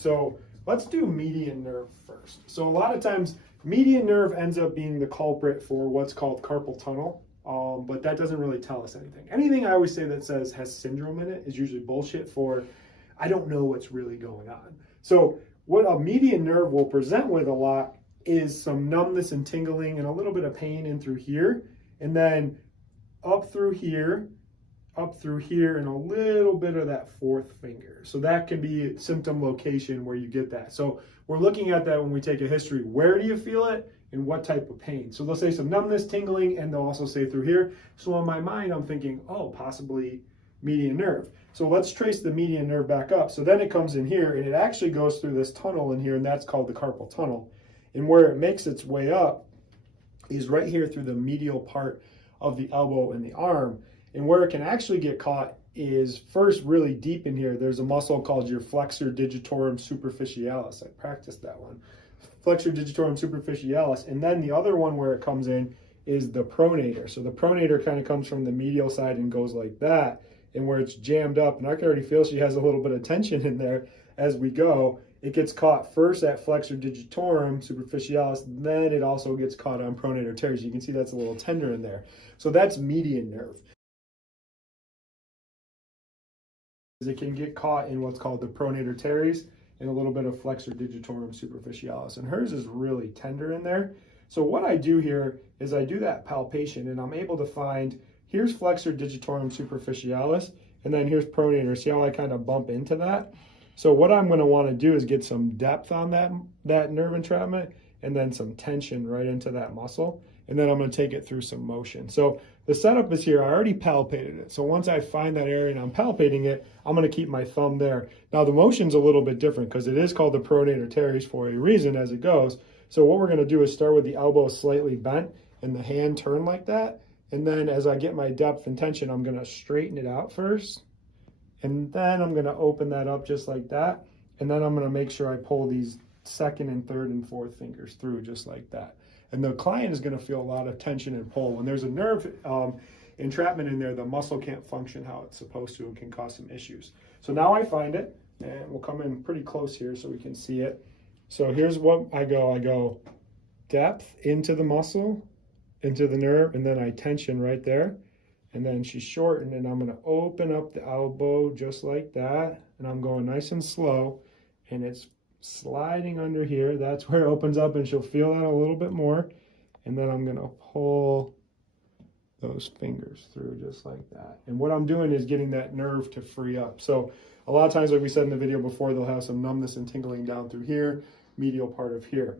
So let's do median nerve first. So a lot of times median nerve ends up being the culprit for what's called carpal tunnel, but that doesn't really tell us anything. Anything I always say that says has syndrome in it is usually bullshit for I don't know what's really going on. So what a median nerve will present with a lot is some numbness and tingling and a little bit of pain in through here, and then up through here, and a little bit of that fourth finger. So that can be symptom location where you get that. So we're looking at that when we take a history. Where do you feel it and what type of pain? So they'll say some numbness, tingling, and they'll also say through here. So in my mind, I'm thinking, oh, possibly median nerve. So let's trace the median nerve back up. So then it comes in here and it actually goes through this tunnel in here, and that's called the carpal tunnel. And where it makes its way up is right here through the medial part of the elbow and the arm. And where it can actually get caught is first really deep in here. There's a muscle called your flexor digitorum superficialis. I practiced that one. Flexor digitorum superficialis. And then the other one where it comes in is the pronator. So the pronator kind of comes from the medial side and goes like that. And where it's jammed up, and I can already feel she has a little bit of tension in there as we go. It gets caught first at flexor digitorum superficialis, then it also gets caught on pronator teres. You can see that's a little tender in there. So that's median nerve. It can get caught in what's called the pronator teres and a little bit of flexor digitorum superficialis. And hers is really tender in there. So what I do here is I do that palpation, and I'm able to find, here's flexor digitorum superficialis, and then here's pronator. See how I kind of bump into that? So what I'm going to want to do is get some depth on that nerve entrapment, and then some tension right into that muscle. And then I'm going to take it through some motion. So the setup is here. I already palpated it. So once I find that area and I'm palpating it, I'm going to keep my thumb there. Now the motion's a little bit different because it is called the pronator teres for a reason as it goes. So what we're going to do is start with the elbow slightly bent and the hand turned like that. And then as I get my depth and tension, I'm going to straighten it out first. And then I'm going to open that up just like that. And then I'm going to make sure I pull these second and third and fourth fingers through just like that. And the client is going to feel a lot of tension and pull. When there's a nerve entrapment in there, the muscle can't function how it's supposed to and can cause some issues. So now I find it, and we'll come in pretty close here so we can see it. So here's what I go. I go depth into the muscle, into the nerve, and then I tension right there. And then she's shortened, and I'm going to open up the elbow just like that. And I'm going nice and slow, and it's sliding under here. That's where it opens up, and she'll feel that a little bit more. And then I'm going to pull those fingers through just like that. And what I'm doing is getting that nerve to free up. So a lot of times, like we said in the video before, they'll have some numbness and tingling down through here, medial part of here.